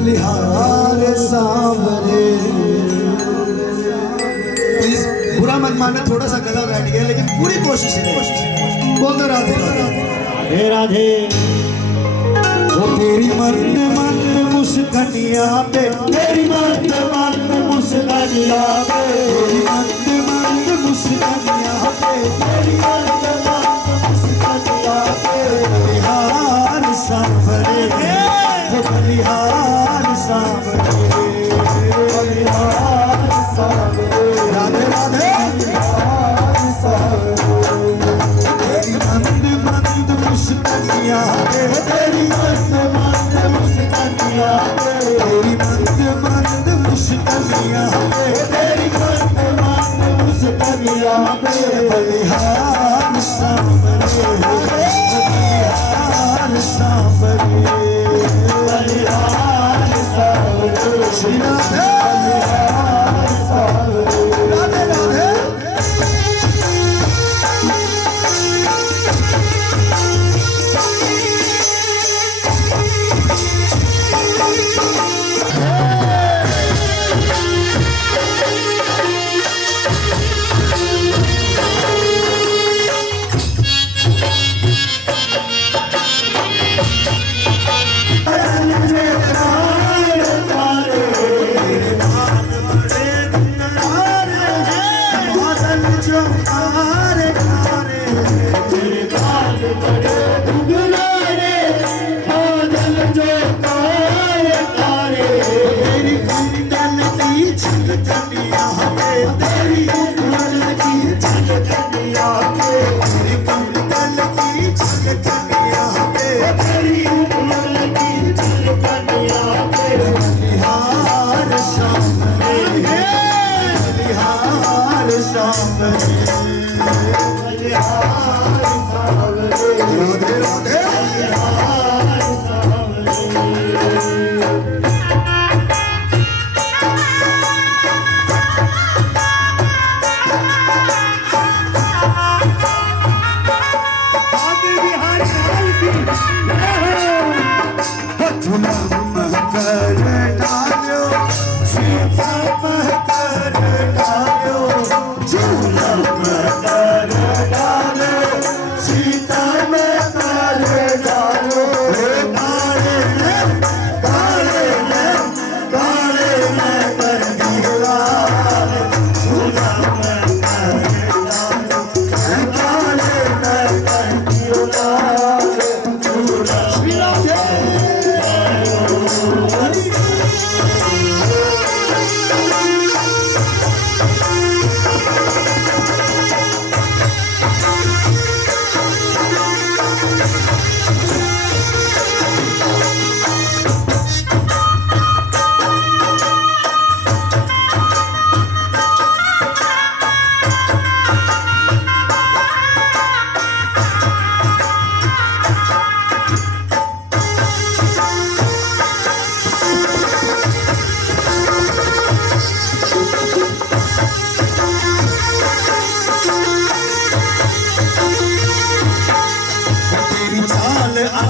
बलिहार Sanwer. Please बुरा मत मानना, थोड़ा सा गला बैठ गया, लेकिन पूरी कोशिश है। बोल दो राधे राधे राधे। वो तेरी मंद मंद मुस्कानिया पे, तेरी मंद मंद मुस्कानिया पे, तेरी मंद मंद मुस्कानिया पे, तेरी मंद मंद मुस्कानिया पे। बलिहार सांवरे, वो बलिहार सांवरे, बलिहार सांवरे। राधे राधे तेरी मंद मंद मुस्कानिया पे, तेरी मंद मंद मुस्कानिया पे, तेरी मंद मंद मुस्कानिया पे, तेरी मंद मंद मुस्कानिया पे। बलिहार सांवरे, बलिहार सांवरे, बलिहार सांवरे। श्री राधे बलिहार सांवरे। राधे राधे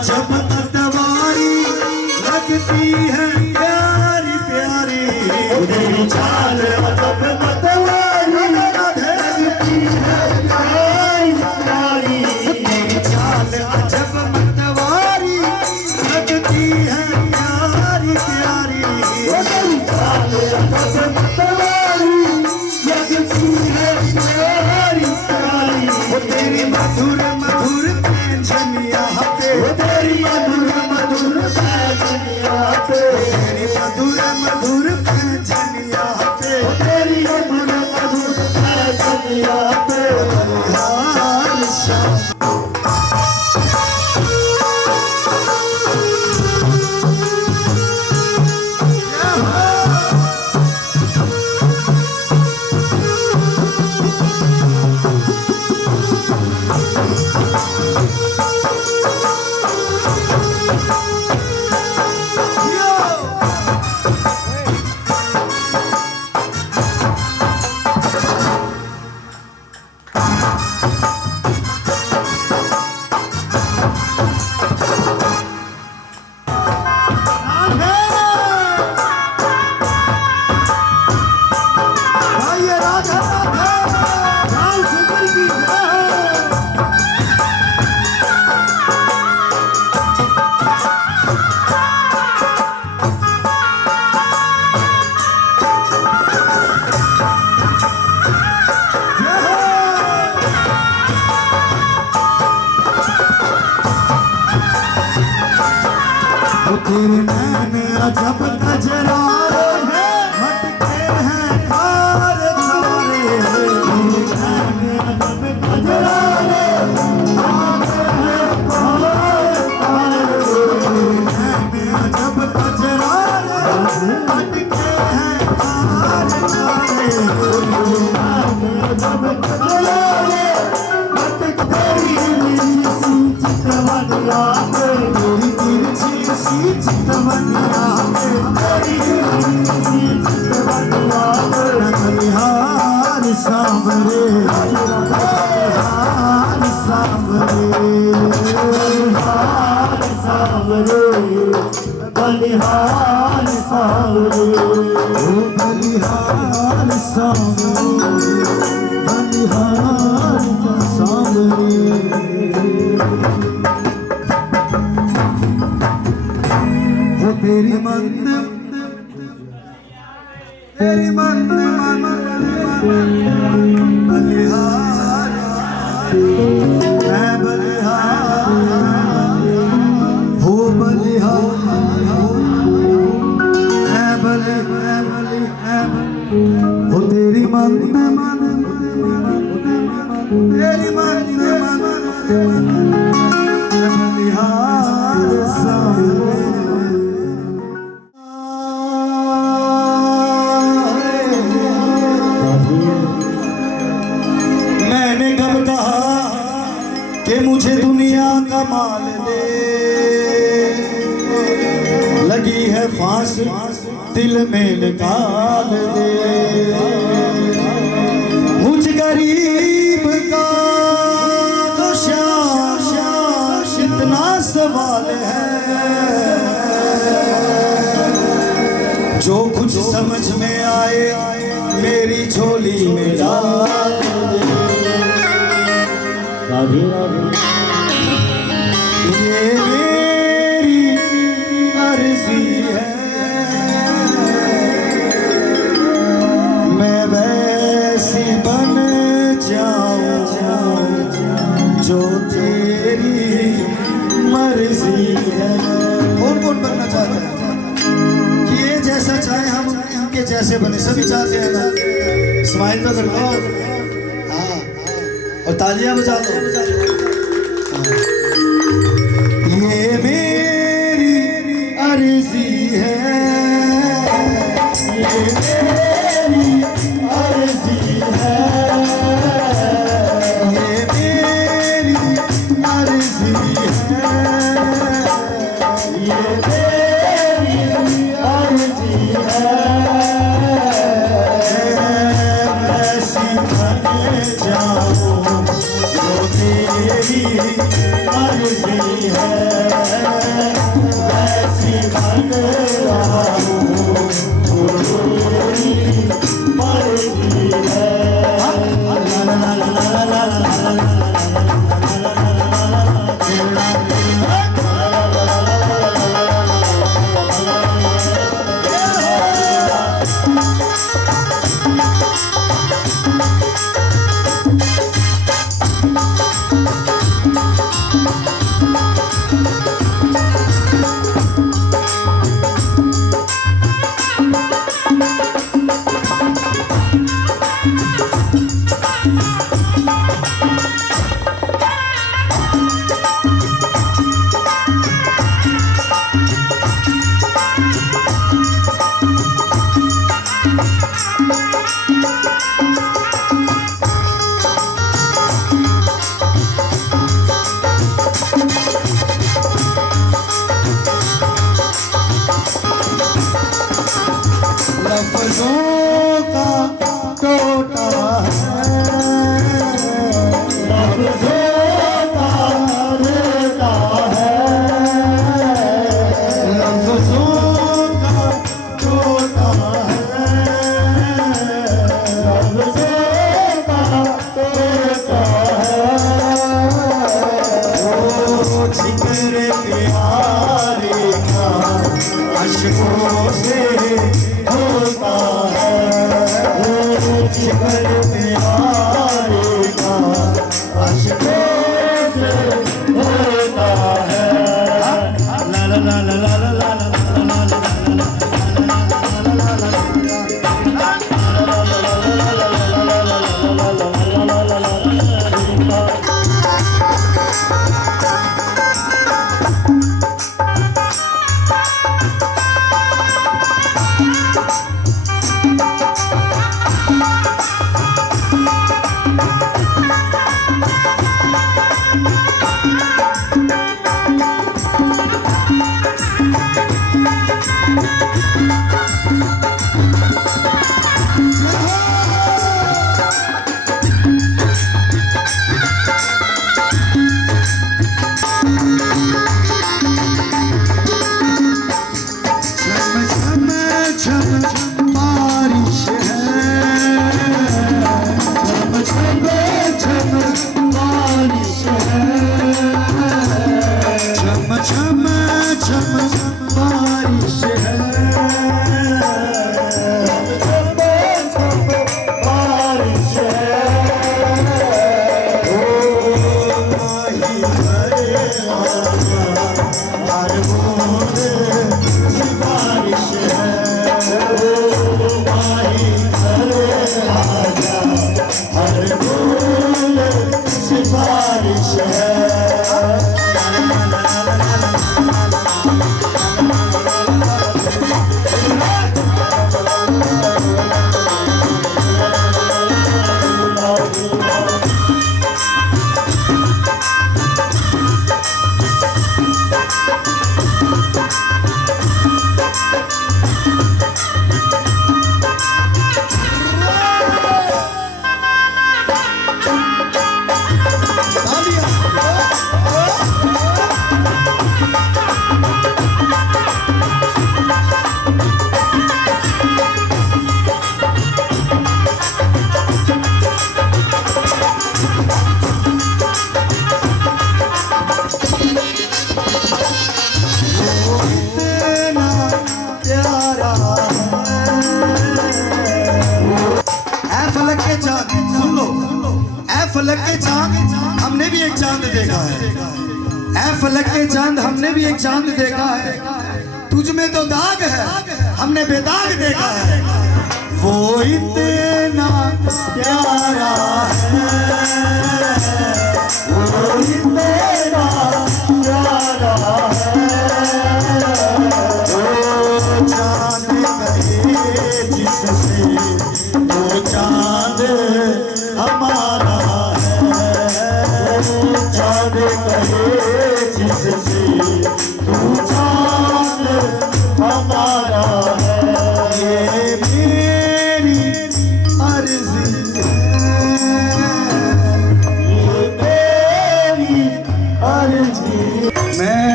जब अतवारी लगती है प्यारी प्यारी, तेरी चाल जब अतवारी लगती है प्यारी प्यारी, तेरी चाल जब अतवारी लगती है प्यारी प्यारी, तेरी चाल जब अतवारी लगती है प्यारी प्यारी। वो तेरी मधुर मधुर पैंजनिया पे, तेरी मधुर मधुर पैंजनिया पे, तेरी मधुर मधुर पैंजनिया पे, तेरी मधुर मधुर पैंजनिया पे। बलिहार जब कजरारे हटके हैं तारे तारे, जब कजरारे आते हैं तारे तारे, जब कजरारे हटके हैं तारे तारे, जब कजरारे हटके बलिहार सांवरे, बलिहार सांवरे, बलिहार सांवरे, बलिहार सांवरे, बलिहार सांवरे, बलिहार सांवरे। तेरी मंद बलिहार, मैं बलिहार हो, बलिहार मैं बलिहार हो, तेरी मंद तेरी मंद बलिहार सांवरे। कि मुझे दुनिया का माल दे, लगी है फांस दिल में निकाल दे, मुझ गरीब का तो इतना सवाल है, जो कुछ समझ में आए मेरी झोली में डाल दे। राधे राधे। ये मेरी अर्जी है, मैं वैसी बन जाऊं जो तेरी मर्जी है। कौन कौन बनना चाहता है कि ये जैसा चाहे हम इनके जैसे बने? सभी चाहते हैं ना? स्माइल तो कर लो, और तालियां बजा दो। ये मेरी अर्जी है, ये मेरी अर्जी है, ये मेरी अर्जी है, ये मेरी अर्जी है, ऐसी बन जाऊं तेरी मर्जी है, ऐसी बन रहा हूँ तेरी मर्जी है। लफ्ज़ों का टोटा है, लफ्ज़ों का रेता है, लफ्ज़ों का टोटा है, लफ्ज़ों का टोटा है। ओ जिक्र प्यारे का अश्कों से होता है, जिक्र प्यारे का अश्कों से होता है। ला ला ला ला ला ला ला ला ला ला ला। फलक के चांद हमने भी एक चांद देखा है, ऐ फलक के चांद हमने भी एक चांद देखा है, तुझ में तो दाग है हमने बेदाग देखा है, वो इतना प्यारा है, वो इतना प्यारा है, वो चांद कहे जिससे वो चांद हमारा चाँद कहे जिससे तू चाँद हमारा है, ये मेरी अर्ज़ी है, ये मेरी अर्ज़ी। मैं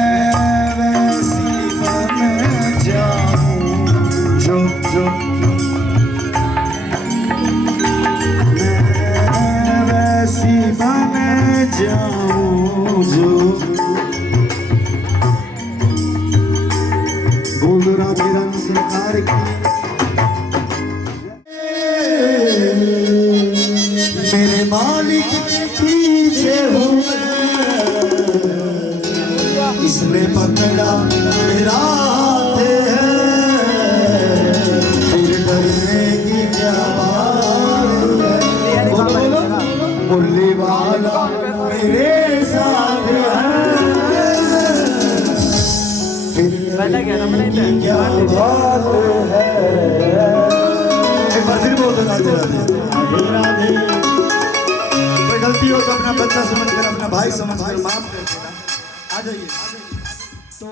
वैसी बन जाऊं जो मैं वैसी बन जाऊं जो। बोल राधे रानी सरकार की। मेरे मालिक पीछे हूँ इसने पकड़ा मेरा हाथ है, फिर डरने की क्या बात है। बोलो मुरली वाला मेरे साथ है, फिर क्या बात है। एक बार फिर बोल दो राधे राधे राधे। कोई गलती हो तो अपना बच्चा समझ कर, अपना भाई समझ कर माफ कर देना। आ जाइए तो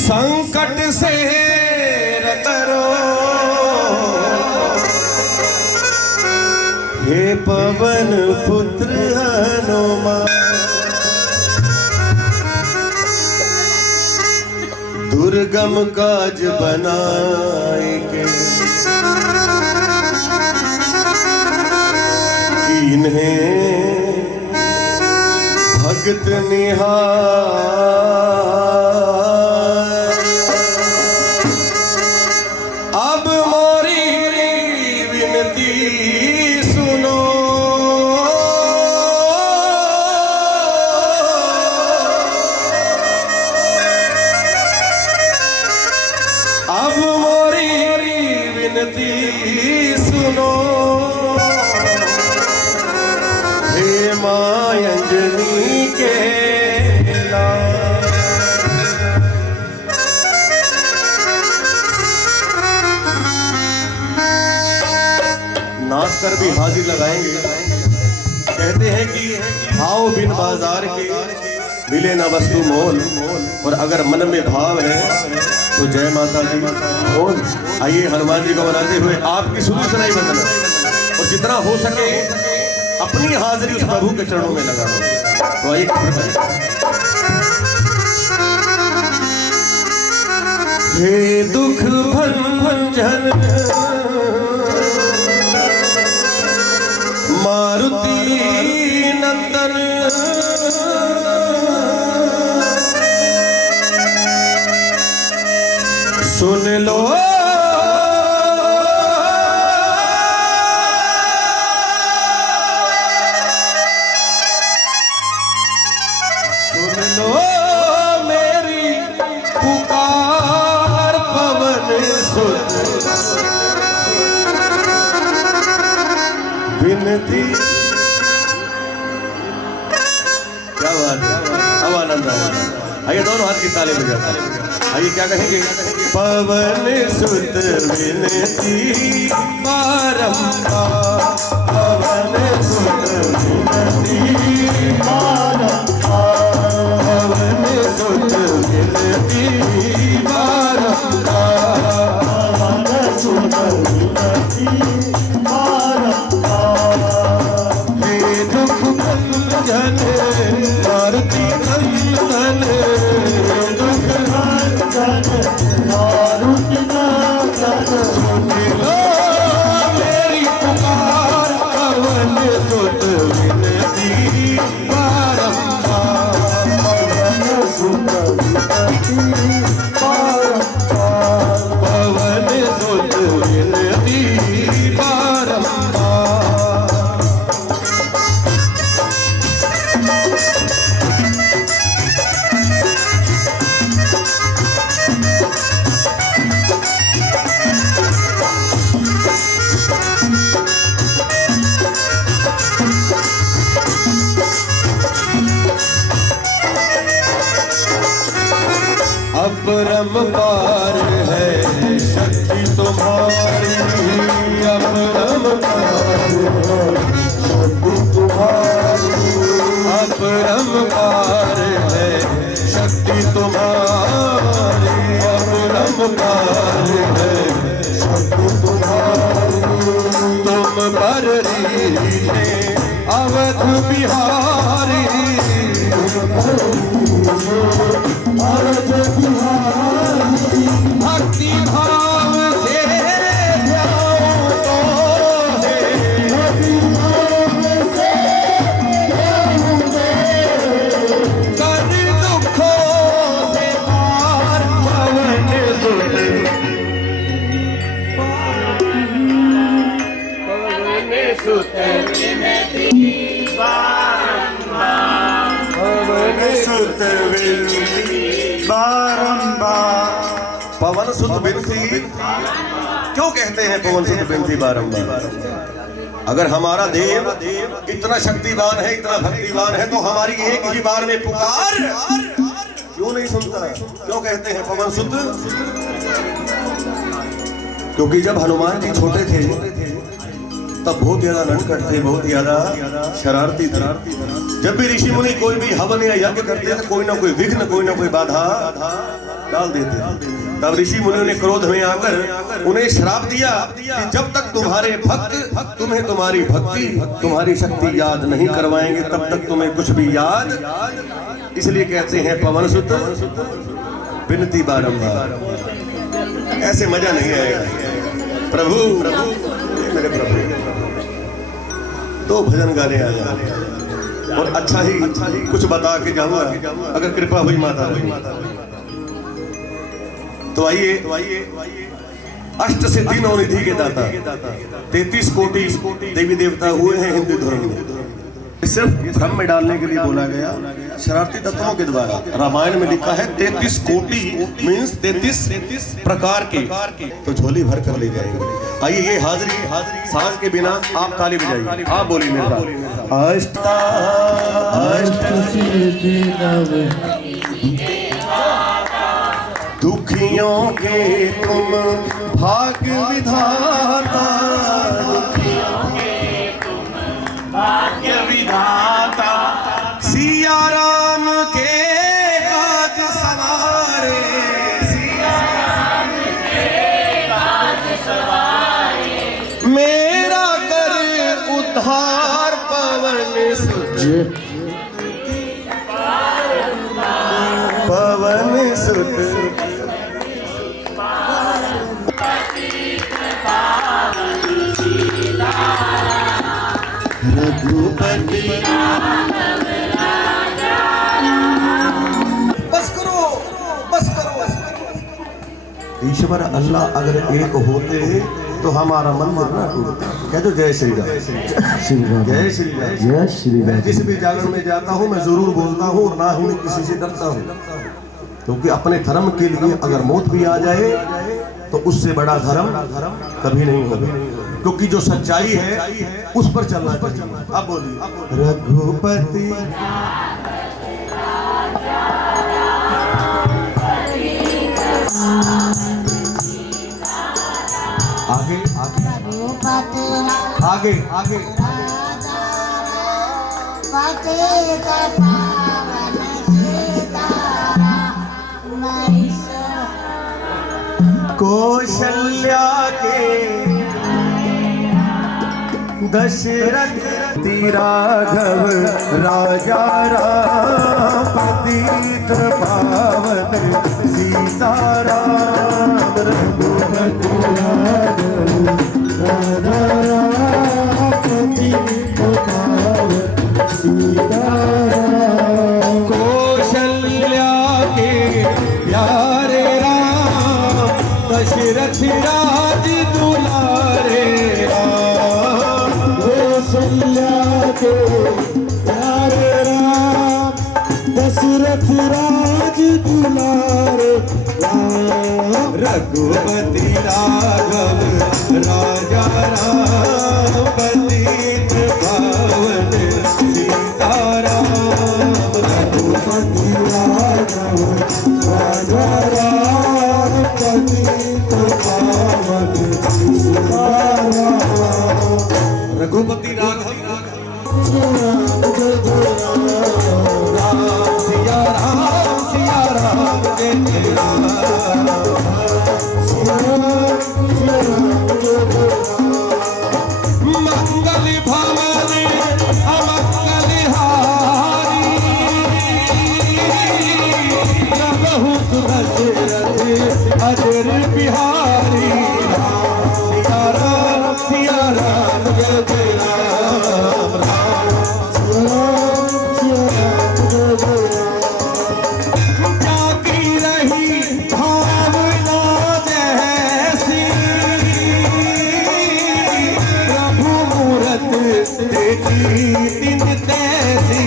संकट से करो हे पवन पुत्र हनुमान, दुर्गम काज बनाए के इन्हें भगत निहार। अब मोरी विनती सुनो, अब मोरी विनती सुनो, हे मां अंजनी के लाल। नाच कर भी हाजिर लगाएंगे। कहते हैं कि आओ बिन बाजार के मिले ना वस्तु मोल, और अगर मन में भाव है तो जय माता दी बोल। आइए हनुमान जी को मनाते हुए आपकी सुधि सुनाई बंदना, और जितना हो सके अपनी हाजिरी उस प्रभु के चरणों में लगाओ। तो आइए हे दुख भंजन मारुति नंदन, सुन लो मेरी पुकार पवन सुत विनती। क्या बात है, अब आनंद आया। आइए दोनों हाथ की ताली बजाते हैं। आइए क्या कहेंगे? पवन सुत विनती बारंबार, पवन सुत विनती बारंबार, पवन सुत विनती बारंबार, पवन सुत विनती बारंबार। हे दुख भंजन मारुति नंदन, दुख भंजन मारुति नंदन, सुन लो मेरी पुकार पवन सुत विनती बारंबार, पवन सुत विनती बारंबार, पवन सुत विनती बारंबार। अपरंपार है शक्ति तुम्हारी, अपरंपार है शक्ति तुम्हारी, अपरंपार है शक्ति तुम्हारी, अपरंपार है शक्ति तुम्हारी। तुम पर रीते अवध बिहारी, भक्ति भाव से ध्याओ तो है, भक्ति भाव से कर दुखों से पार, पवन सुत विनती बारंबार, पवन सुत विनती बारंबार। पवन सुत विनती क्यों कहते हैं? पवन सुत विनती बारंबार। अगर हमारा देव इतना शक्तिवान है, इतना भक्तिवान है, तो हमारी एक ही बार में पुकार क्यों नहीं सुनता? क्यों कहते हैं पवन सुत? क्योंकि जब हनुमान जी छोटे थे तब बहुत ज्यादा नटखट थे, बहुत ज्यादा शरारती थे। जब भी ऋषि मुनि कोई भी हवन या यज्ञ करते थे, कोई ना कोई विघ्न, कोई ना कोई बाधा डाल देते थे। तब ऋषि मुनियों ने क्रोध में आकर उन्हें श्राप दिया कि जब तक तुम्हारे भक्त तुम्हें तुम्हारी भक्ति, तुम्हारी शक्ति याद नहीं करवाएंगे, तब तक तुम्हें कुछ भी याद। इसलिए कहते हैं पवन सुत विनती बारंबार, ऐसे मजा नहीं आएगा। प्रभु प्रभु मेरे प्रभु, दो भजन गाने आया और अच्छा ही कुछ बता के जाऊंगा अगर कृपा हुई माता। तो आइए, अष्ट सिद्धि नौ निधि के दाता 33 कोटि देवी देवता हुए हैं हिंदू धर्म में। सिर्फ भ्रम में डालने के लिए बोला गया शरारती तत्वों के द्वारा। रामायण में लिखा है 33 कोटि मीन्स 33 प्रकार के, तो झोली भर कर ले जाएंगे। आइए ये हाजिरी सांझ के बिना आप ताली बजाइए, आप बोलिए मेरे साथ। दुखियों के तुम भाग्य विधाता, भाग्य विधाता, सिया राम के काज सवारे, सिया राम के काज सवारे, मेरा कर उद्धार पवन सुत, पवन सुत। रघुपति बस करो, बस करो। ईश्वर अल्लाह अगर एक होते तो हमारा मंदिर ना टूटता। कह दो जय श्री राम, जय श्री राम, जय श्री राम, जय श्री राम। जिस भी जागरण में जाता हूँ मैं जरूर बोलता हूँ और ना ही मैं किसी से डरता हूँ, क्योंकि अपने धर्म के लिए अगर मौत भी आ जाए तो उससे बड़ा धर्म कभी नहीं होगा, क्योंकि जो सच्चाई है उस पर चलना चाहिए। अब बोलिए रघुपति आगे आगे आगे आगे कौशल्या के दशरथ राघव राजा राम पतित पावन सीताराम। रघुपति राघव राजा राम पतित पावन सीताराम। कौशल्या के प्यारे राम दशरथ राज दुलारे राम। कौशल्या के प्यारे राम दशरथ राज दुलारे राम। रघुपति राघव राजा राम पतित पावन सीताराम। रघुपति राघव राजा राम पतित पावन सीताराम। रघुपति राघव राम सिया राम जय जय राम। मंगल भवन अमंगल हारी प्रभु सुदशरथ अजर बिहारी। सिया राम जय जय राम। जागी रही भावना जैसी प्रभु मूरत देखी दिन तैसी।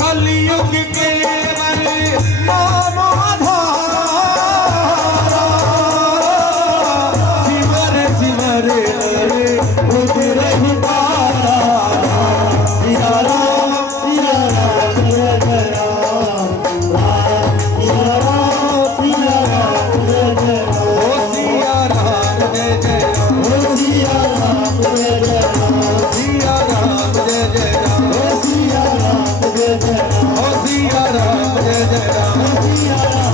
कलयुग के नाम आधारा सिमर सिमर उदरहि पारा। सिया राम जय जय राम। सिया राम जय जय राम। ओ सिया राम जय जय राम। ओ सिया राम जय जय राम। सिया राम जय जय राम। ओ सिया राम जय जय राम। ओ सिया राम जय जय राम।